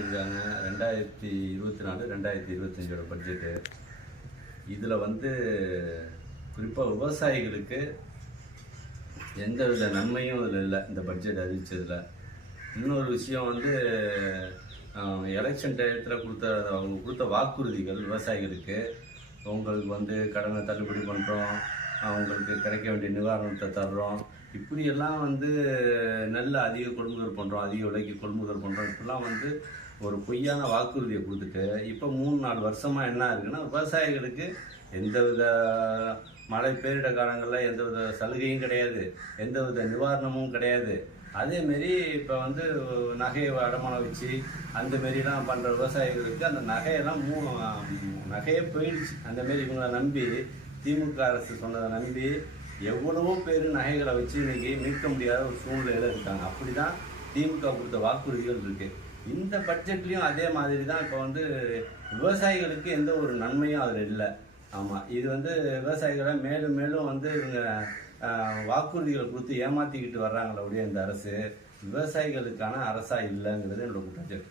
பண்ணியிருக்காங்க 2024 2025 பட்ஜெட்டு. இதில் வந்து குறிப்பாக விவசாயிகளுக்கு எந்தவித நன்மையும் இதில் இல்லை. இந்த பட்ஜெட் அறிவித்ததில் இன்னொரு விஷயம் வந்து எலெக்ஷன் டயத்தில் அவங்க கொடுத்த வாக்குறுதிகள் விவசாயிகளுக்கு, உங்களுக்கு வந்து கடனை தள்ளுபடி பண்ணுறோம், அவங்களுக்கு கிடைக்க வேண்டிய நிவாரணத்தை தர்றோம், இப்படியெல்லாம் வந்து நெல் அதிக கொள்முதல் பண்ணுறோம், அதிக விலைக்கு கொள்முதல் பண்ணுறோம், இப்படிலாம் வந்து ஒரு பொய்யான வாக்குறுதியை கொடுத்துட்டு இப்போ 3-4 வருஷமாக என்ன இருக்குன்னா, விவசாயிகளுக்கு எந்தவித மழை பேரிட காலங்களில் எந்தவித சலுகையும் கிடையாது, எந்தவித நிவாரணமும் கிடையாது. அதேமாரி இப்போ வந்து நகையை அடமானம் வச்சு அந்த மாரிலாம் பண்ணுற விவசாயிகளுக்கு அந்த நகையெல்லாம் நகையே போயிடுச்சு. அந்தமாரி இவங்களை நம்பி திமுக அரசு சொன்னதை நம்பி எவ்வளவோ பேர் நகைகளை வச்சு இன்றைக்கி மீட்க முடியாத ஒரு சூழ்நிலையில் இருக்காங்க. அப்படி தான் திமுக கொடுத்த வாக்குறுதிகள் இருக்குது. இந்த பட்ஜெட்லேயும் அதே மாதிரி தான் இப்போ வந்து விவசாயிகளுக்கு எந்த ஒரு நன்மையும் அதில் இல்லை. ஆமாம், இது வந்து விவசாயிகளை மேலும் மேலும் வந்து இவங்க வாக்குறுதிகளை கொடுத்து ஏமாற்றிக்கிட்டு வர்றாங்களே ஒழிய இந்த அரசு விவசாயிகளுக்கான அரசாக இல்லைங்கிறது என்னோட குற்றச்சாட்டு.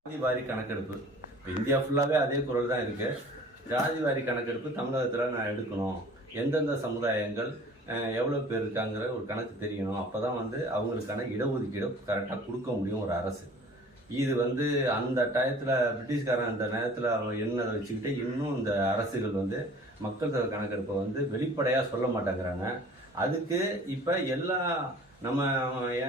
ஜாதி வாரி கணக்கெடுப்பு இப்போ இந்தியா ஃபுல்லாகவே அதே குரல் தான் இருக்குது. ஜாதி வாரி கணக்கெடுப்பு தமிழகத்தில் நான் எடுக்கணும், எந்தெந்த சமுதாயங்கள் எவ்வளோ பேர் இருக்காங்கிற ஒரு கணக்கு தெரியணும், அப்போ தான் வந்து அவங்களுக்கான இடஒதுக்கீடு கரெக்டாக கொடுக்க முடியும் ஒரு அரசு. இது வந்து அந்த டயத்தில் பிரிட்டிஷ்காரன் அந்த நேரத்தில் அவங்க எண்ணதை வச்சுக்கிட்டு இன்னும் இந்த அரசுகள் வந்து மக்கள் தொகை கணக்கெடுப்பை வந்து வெளிப்படையாக சொல்ல மாட்டேங்கிறாங்க. அதுக்கு இப்போ எல்லா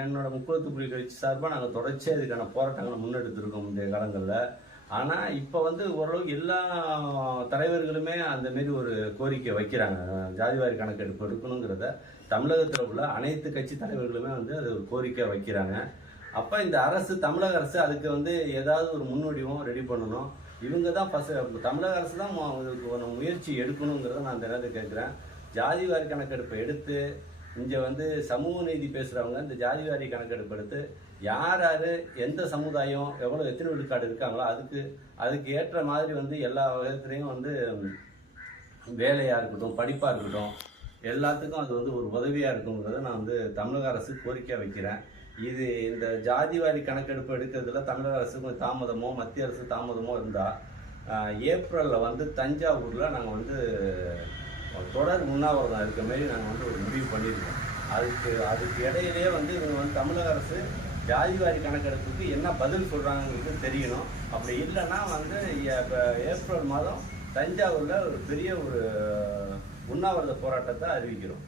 என்னோட முக்குளத்து புலிகள் கட்சி சார்பாக நாங்கள் தொடர்ச்சியாக இதுக்கான போராட்டங்களை முன்னெடுத்திருக்கோம் இந்த காலங்களில். ஆனால் இப்போ வந்து ஓரளவுக்கு எல்லா தலைவர்களுமே அந்தமாரி ஒரு கோரிக்கை வைக்கிறாங்க, ஜாதிவாரி கணக்கெடுப்பு எடுக்கணுங்கிறத தமிழகத்தில் உள்ள அனைத்து கட்சி தலைவர்களுமே வந்து அது ஒரு கோரிக்கை வைக்கிறாங்க. அப்போ இந்த அரசு, தமிழக அரசு அதுக்கு வந்து ஏதாவது ஒரு முன்னோடியும் ரெடி பண்ணணும். இவங்க தான் தமிழக அரசு தான் ஒரு முயற்சி எடுக்கணுங்கிறத நான் இந்த நேரத்தில் கேட்குறேன். ஜாதிவாரி கணக்கெடுப்பை எடுத்து இங்கே வந்து சமூக நீதி பேசுகிறவங்க இந்த ஜாதிவாரி கணக்கெடுப்பு எடுத்து யார் யார் எந்த சமுதாயம் எத்தனை விழுக்காடு இருக்காங்களோ அதுக்கு ஏற்ற மாதிரி வந்து எல்லா விதத்துலேயும் வந்து வேலையாக இருக்கட்டும், படிப்பாக இருக்கட்டும், எல்லாத்துக்கும் அது வந்து ஒரு உதவியாக இருக்குங்கிறத நான் வந்து தமிழக அரசு கோரிக்கையாக வைக்கிறேன். இது இந்த ஜாதிவாரி கணக்கெடுப்பு எடுக்கிறதுல தமிழக அரசு கொஞ்சம் தாமதமோ மத்திய அரசு தாமதமோ இருந்தால் ஏப்ரலில் வந்து தஞ்சாவூரில் நாங்கள் வந்து தொடர் உண்ணாவிரதம் இருக்க மாரி நாங்கள் வந்து ஒரு முடிவு பண்ணியிருக்கோம். அதுக்கு இடையிலேயே வந்து இவங்க வந்து தமிழக அரசு ஜாதிவாரி கணக்கெடுப்புக்கு என்ன பதில் சொல்கிறாங்கிறது தெரியணும். அப்படி இல்லைன்னா வந்து இப்போ ஏப்ரல் மாதம் தஞ்சாவூரில் ஒரு பெரிய ஒரு உண்ணாவிரத போராட்டத்தை அறிவிக்கிறோம்.